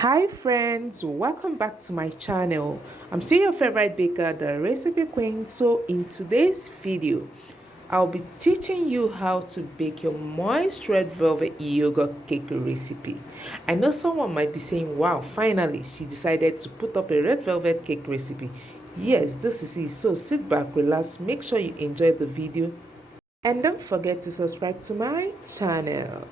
Hi friends, welcome back to my channel. I'm still your favorite baker, the recipe queen. So in today's video I'll be teaching you how to bake your moist red velvet yogurt cake recipe. I know someone might be saying, wow, finally she decided to put up a red velvet cake recipe. Yes, this is it. So sit back, relax, make sure you enjoy the video and don't forget to subscribe to my channel.